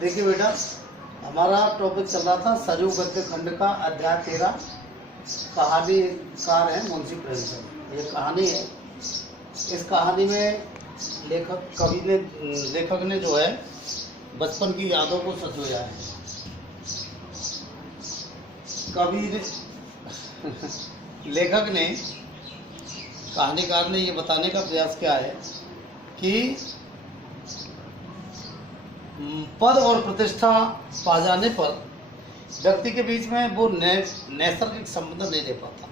देखिए बेटा, हमारा टॉपिक चल रहा था सरयू गद्य खंड का अध्याय 13। कहानीकार है मुंशी प्रेमचंद। ये कहानी है। इस कहानी में लेखक ने जो है बचपन की यादों को संजोया है। लेखक ने, कहानीकार ने ये बताने का प्रयास किया है कि पद और प्रतिष्ठा पा जाने पर व्यक्ति के बीच में वो नैसर्गिक संबंध नहीं रह पाता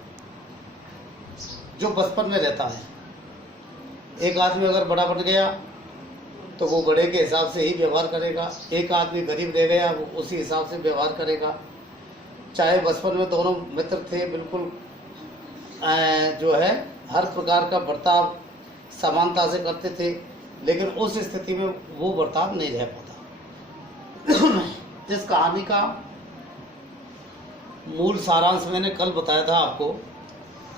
जो बचपन में रहता है। एक आदमी अगर बड़ा बन गया तो वो बड़े के हिसाब से ही व्यवहार करेगा। एक आदमी गरीब रह गया वो उसी हिसाब से व्यवहार करेगा। चाहे बचपन में दोनों मित्र थे, बिल्कुल जो है हर प्रकार का बर्ताव समानता से करते थे, लेकिन उस स्थिति में वो बर्ताव नहीं रह पाता। इस कहानी का मूल सारांश मैंने कल बताया था आपको।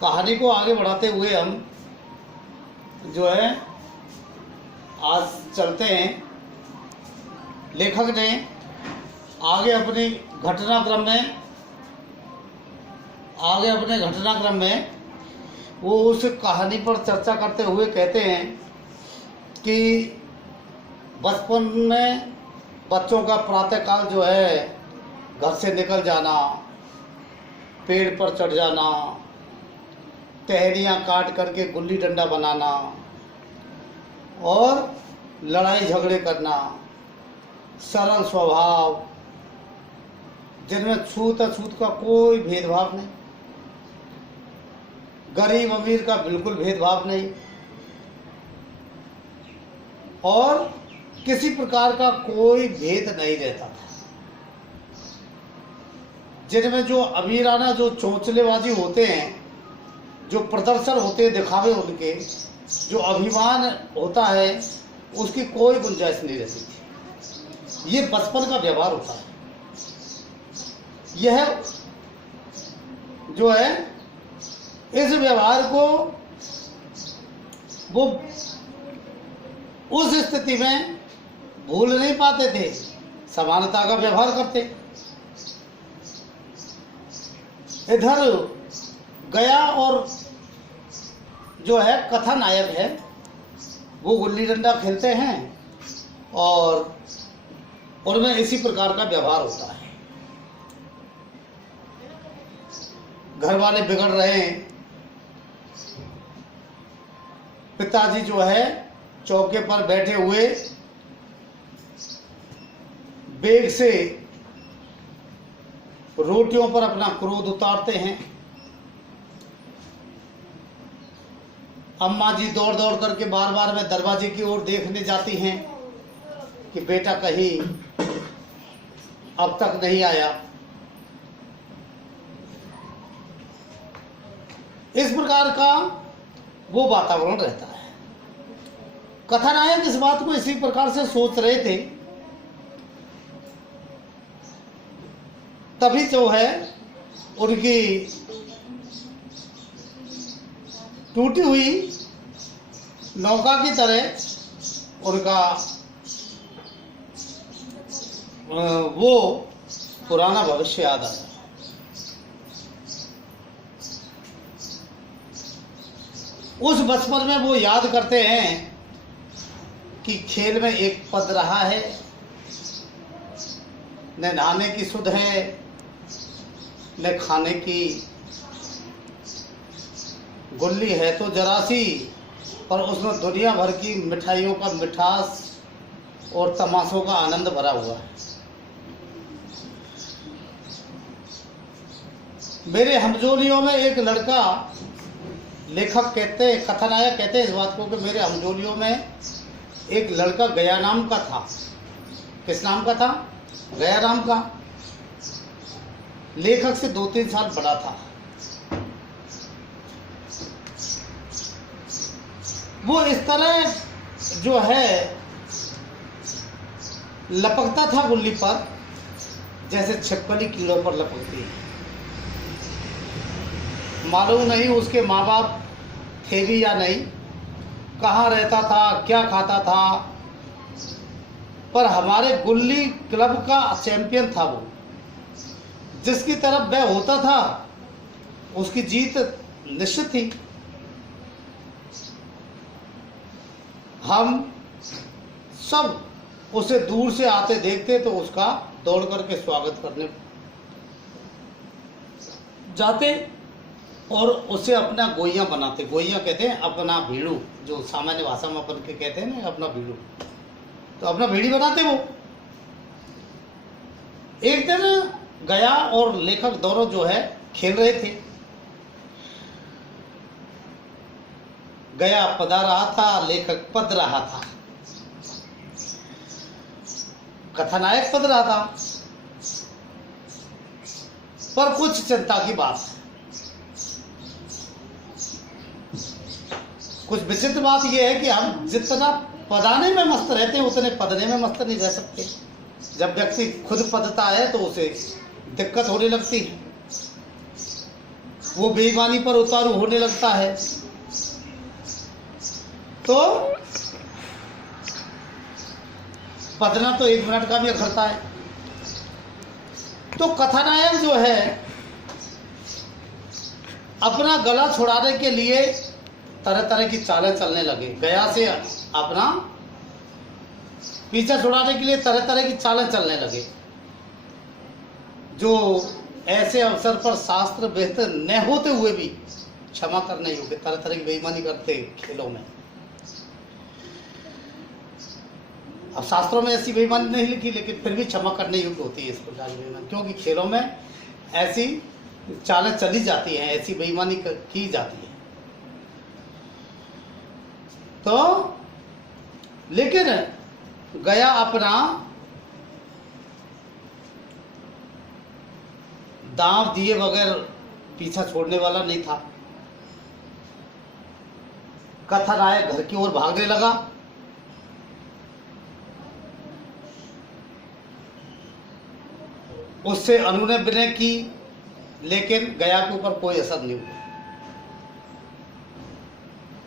कहानी को आगे बढ़ाते हुए हम जो है आज चलते हैं। लेखक ने आगे अपने घटनाक्रम में वो उस कहानी पर चर्चा करते हुए कहते हैं कि बचपन में बच्चों का प्रातःकाल जो है घर से निकल जाना, पेड़ पर चढ़ जाना, टहनियाँ काट करके गुल्ली डंडा बनाना और लड़ाई झगड़े करना, सरल स्वभाव जिनमें छूत अछूत का कोई भेदभाव नहीं, गरीब अमीर का बिल्कुल भेदभाव नहीं और किसी प्रकार का कोई भेद नहीं रहता था। जिनमें जो अमीराना जो चौंचलेबाजी होते हैं, जो प्रदर्शन होते हैं, दिखावे उनके, जो अभिमान होता है, उसकी कोई गुंजाइश नहीं रहती थी। ये बचपन का व्यवहार होता है। यह जो है इस व्यवहार को वो उस स्थिति में भूल नहीं पाते थे, समानता का व्यवहार करते। इधर गया और जो है कथा नायक है वो गुल्ली डंडा खेलते हैं और उनमें इसी प्रकार का व्यवहार होता है। घर वाले बिगड़ रहे हैं, पिताजी जो है चौके पर बैठे हुए बेग से रोटियों पर अपना क्रोध उतारते हैं। अम्मा जी दौड़ दौड़ करके बार बार में दरवाजे की ओर देखने जाती हैं कि बेटा कहीं अब तक नहीं आया। इस प्रकार का वो वातावरण रहता है। कथानायक इस बात को इसी प्रकार से सोच रहे थे, तभी जो है उनकी टूटी हुई नौका की तरह उनका वो पुराना भविष्य याद आया। उस बचपन में वो याद करते हैं कि खेल में एक पद रहा है, न नहाने की सुध है, न खाने की। गुल्ली है तो जरा सी, पर उसमें दुनिया भर की मिठाइयों का मिठास और तमाशों का आनंद भरा हुआ है। मेरे हमजोलियों में एक लड़का, लेखक कहते, कथानायक कहते हैं इस बात को कि मेरे हमजोलियों में एक लड़का गया नाम का था। किस नाम का था? गया नाम का। लेखक से 2-3 साल बड़ा था। वो इस तरह जो है लपकता था गुल्ली पर जैसे छिपकली कीड़ों पर लपकती है। मालूम नहीं उसके माँ बाप थे भी या नहीं, कहाँ रहता था, क्या खाता था, पर हमारे गुल्ली क्लब का चैंपियन था वो, जिसकी तरफ वह होता था उसकी जीत निश्चित थी। हम सब उसे दूर से आते देखते तो उसका दौड़ करके स्वागत करने जाते और उसे अपना गोइया बनाते। गोइया कहते हैं अपना भीड़ू, जो सामान्य भाषा में अपन के कहते हैं ना अपना भीड़ू, तो अपना भीड़ी बनाते वो। एक दिन गया और लेखक दोनों जो है खेल रहे थे। गया पधा रहा था, लेखक पद रहा था, कथानायक पद रहा था। पर कुछ चिंता की बात, कुछ विचित्र बात यह है कि हम जितना पदाने में मस्त रहते हैं उतने पदने में मस्त नहीं रह सकते। जब व्यक्ति खुद पदता है तो उसे दिक्कत होने लगती है, वो बेईमानी पर उतारू होने लगता है। तो पदना तो 1 मिनट का भी अखरता है। तो कथानायक जो है अपना गला छुड़ाने के लिए तरह तरह की चालें चलने लगे। गया से अपना पीछा छुड़ाने के लिए तरह तरह की चालें चलने लगे, जो ऐसे अवसर पर शास्त्र बेहतर न होते हुए भी क्षमा करने योग्य तरह तरह की बेईमानी करते खेलों में। अब शास्त्रों में ऐसी बेईमानी नहीं लिखी, लेकिन फिर भी क्षमा करने योग्य होती है इस प्रकार की बेईमानी, क्योंकि खेलों में ऐसी चालें चली जाती हैं, ऐसी बेईमानी की जाती है। तो लेकिन गया अपना दांव दिए बगैर पीछा छोड़ने वाला नहीं था। कथानायक घर की ओर भागने लगा। उससे अनुनय विनय की, लेकिन गया के ऊपर कोई असर नहीं हुआ।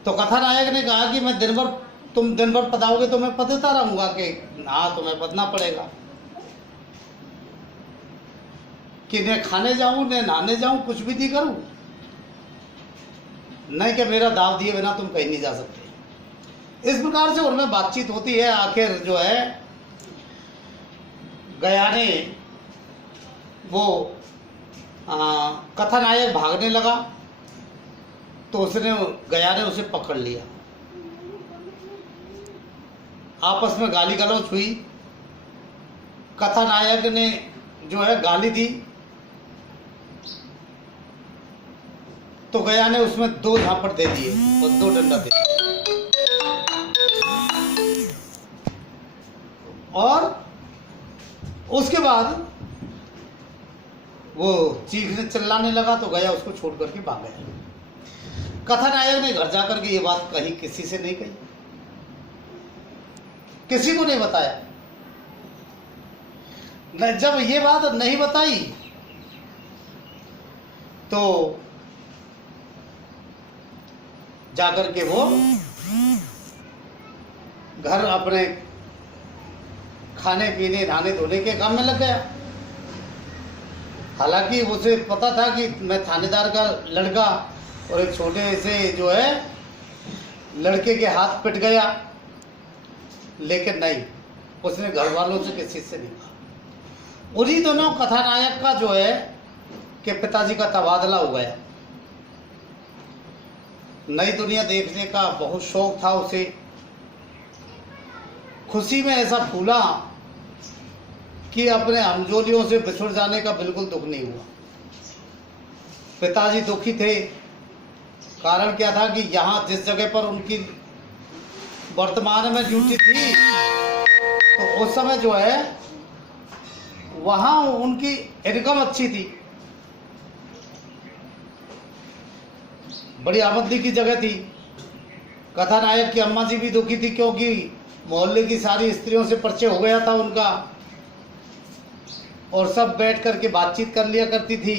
तो कथानायक ने कहा कि मैं तुम दिन भर पदाओगे तो मैं पदता रहूंगा, कि हाँ तुम्हें पदना पड़ेगा, कि न खाने जाऊं न नहाने जाऊं, कुछ भी नहीं करूं, नहीं कि मेरा दाव दिए बिना तुम कहीं नहीं जा सकते। इस प्रकार से उनमें बातचीत होती है। आखिर जो है गया ने वो कथानायक भागने लगा तो गया ने उसे पकड़ लिया। आपस में गाली गलौज हुई। कथानायक ने जो है गाली दी तो गया ने उसमें 2 झापड़ दे दिए और 2 डंडा दे दिए, और उसके बाद वो चीखने चिल्लाने लगा तो गया उसको छोड़ करके भाग गया। कथानायक ने घर जाकर के ये बात कही, किसी से नहीं कही, किसी को नहीं बताया। जब ये बात नहीं बताई तो जाकर के वो घर अपने खाने पीने नहाने धोने के काम में लग गया। हालांकि उसे पता था कि मैं थानेदार का लड़का और एक छोटे से जो है लड़के के हाथ पिट गया, लेकिन नहीं, उसने घर वालों से किसी से नहीं कहा। उन्हीं दोनों कथानायक का जो है कि पिताजी का तबादला हो गया। नई दुनिया देखने का बहुत शौक था उसे। खुशी में ऐसा फूला कि अपने हमजोलियों से बिछुड़ जाने का बिल्कुल दुख नहीं हुआ। पिताजी दुखी थे। कारण क्या था कि यहाँ जिस जगह पर उनकी वर्तमान में ड्यूटी थी तो उस समय जो है वहाँ उनकी इनकम अच्छी थी, बड़ी आमदनी की जगह थी। कथानायक की अम्मा जी भी दुखी थी, क्योंकि मोहल्ले की सारी स्त्रियों से परिचय हो गया था उनका, और सब बैठ करके बातचीत कर लिया करती थी।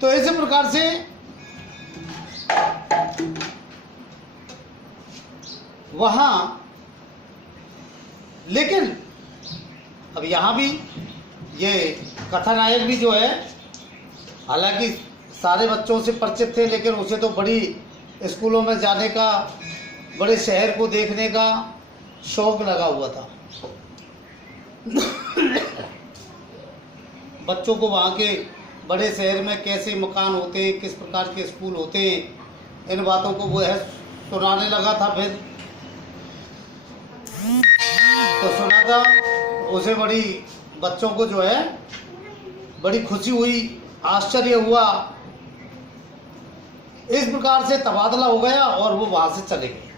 तो इसी प्रकार से वहाँ, लेकिन अब यहाँ भी ये कथानायक भी जो है, हालांकि सारे बच्चों से परिचित थे, लेकिन उसे तो बड़ी स्कूलों में जाने का, बड़े शहर को देखने का शौक लगा हुआ था। बच्चों को वहाँ के बड़े शहर में कैसे मकान होते हैं, किस प्रकार के स्कूल होते हैं, इन बातों को वो है सुनाने लगा था। फिर तो सुना था, उसे बड़ी, बच्चों को जो है बड़ी खुशी हुई, आश्चर्य हुआ। इस प्रकार से तबादला हो गया और वो वहां से चले गए।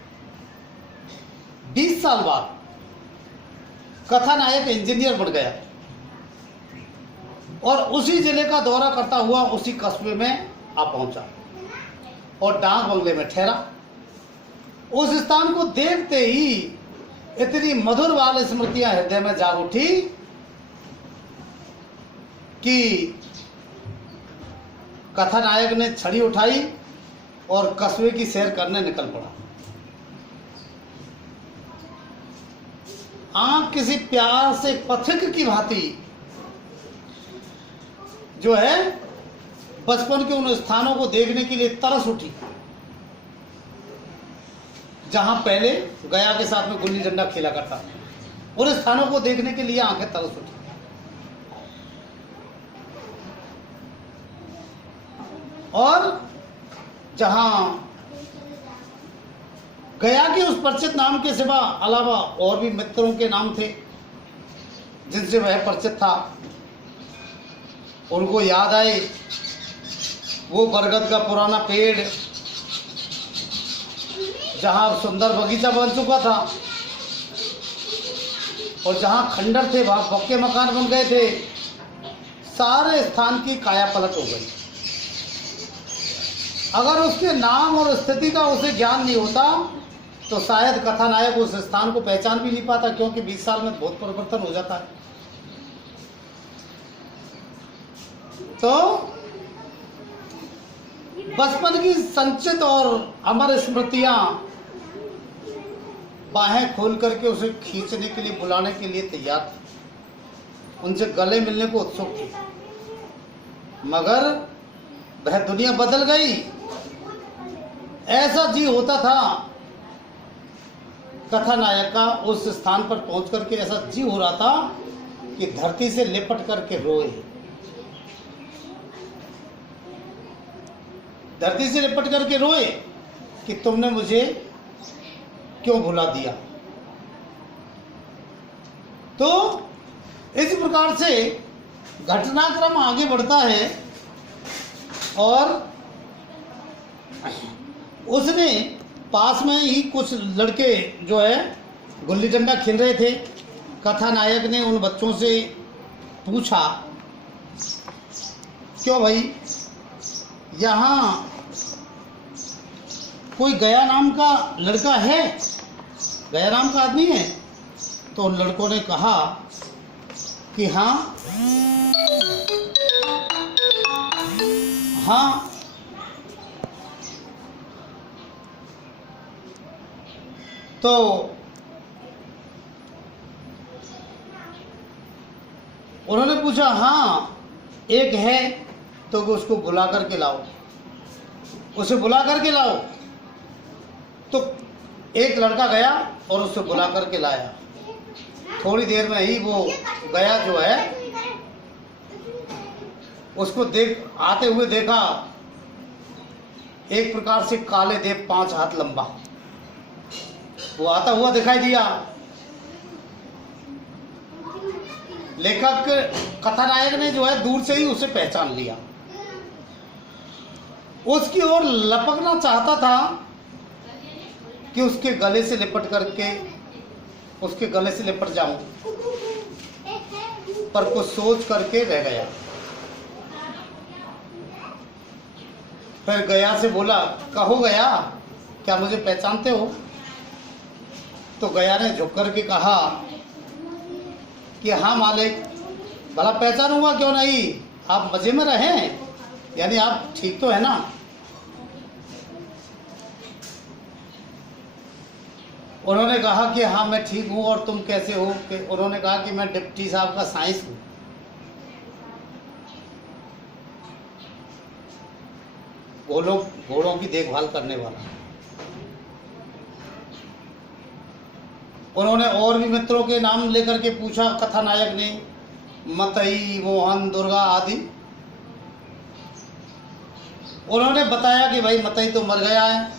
20 साल बाद कथानायक इंजीनियर बन गया और उसी जिले का दौरा करता हुआ उसी कस्बे में आ पहुंचा और डाक बंगले में ठहरा। उस स्थान को देखते ही इतनी मधुर वाली स्मृतियां हृदय में जाग उठी कि कथानायक ने छड़ी उठाई और कस्बे की सैर करने निकल पड़ा। आंख किसी प्यार से पथिक की भांति जो है बचपन के उन स्थानों को देखने के लिए तरस उठी जहां पहले गया के साथ में गुल्ली डंडा खेला करता था। उन स्थानों को देखने के लिए आंखें तरस उठी। और जहां गया के उस परिचित नाम के सिवा अलावा और भी मित्रों के नाम थे जिनसे वह परिचित था, उनको याद आए वो बरगद का पुराना पेड़ जहां सुंदर बगीचा बन चुका था और जहां खंडर थे वहां पक्के मकान बन गए थे। सारे स्थान की काया पलट हो गई। अगर उसके नाम और स्थिति का उसे ज्ञान नहीं होता तो शायद कथानायक उस स्थान को पहचान भी नहीं पाता, क्योंकि 20 साल में बहुत परिवर्तन हो जाता है। तो बचपन की संचित और अमर स्मृतियां बाहें खोल करके उसे खींचने के लिए, बुलाने के लिए तैयार थी, उनसे गले मिलने को उत्सुक थी। मगर वह दुनिया बदल गई। ऐसा जी होता था कथानायक का उस स्थान पर पहुंच करके, ऐसा जी हो रहा था कि धरती से लिपट करके रोए, धरती से लिपट करके रोए कि तुमने मुझे क्यों भुला दिया। तो इस प्रकार से घटनाक्रम आगे बढ़ता है और उसने पास में ही कुछ लड़के जो है गुल्ली डंडा खेल रहे थे। कथानायक ने उन बच्चों से पूछा, क्यों भाई, यहाँ कोई गया नाम का लड़का है, गया नाम का आदमी है? तो उन लड़कों ने कहा कि हाँ हाँ। तो उन्होंने पूछा, हाँ एक है, तो उसको बुला करके लाओ, उसे बुला करके लाओ। तो एक लड़का गया और उसे बुला करके लाया। थोड़ी देर में ही वो गया जो है उसको आते हुए देखा, एक प्रकार से काले देव 5 हाथ लंबा वो आता हुआ दिखाई दिया। लेखक कथानायक ने जो है दूर से ही उसे पहचान लिया, उसकी ओर लपकना चाहता था कि उसके गले से लिपट करके उसके गले से लिपट जाऊं, पर कुछ सोच करके रह गया। फिर गया से बोला, कहो गया, क्या मुझे पहचानते हो? तो गया ने झुक करके कहा कि हाँ मालिक, भला पहचानूंगा क्यों नहीं, आप मजे में रहें, यानी आप ठीक तो है ना? उन्होंने कहा कि हाँ मैं ठीक हूँ और तुम कैसे हो। कि उन्होंने कहा कि मैं डिप्टी साहब का साइंस हूँ। घोड़ों की देखभाल करने वाला। उन्होंने और भी मित्रों के नाम लेकर के पूछा कथानायक ने, मतई, मोहन, दुर्गा आदि। उन्होंने बताया कि भाई मतई तो मर गया है,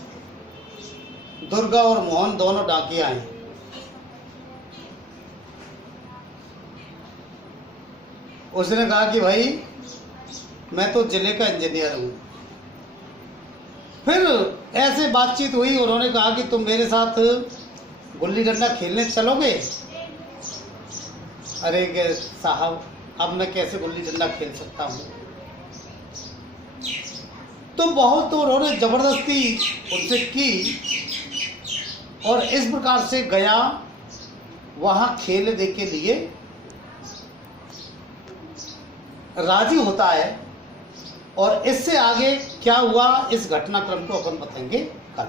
दुर्गा और मोहन दोनों डाकिया हैं। उसने कहा कि भाई मैं तो जिले का इंजीनियर हूँ। फिर ऐसे बातचीत हुई। उन्होंने कहा कि तुम मेरे साथ गुल्ली डंडा खेलने चलोगे? अरे के साहब, अब मैं कैसे गुल्ली डंडा खेल सकता हूँ। तो बहुत उन्होंने जबरदस्ती उनसे की और इस प्रकार से गया वहां खेलने के लिए राजी होता है। और इससे आगे क्या हुआ इस घटनाक्रम को अपन बताएंगे कल।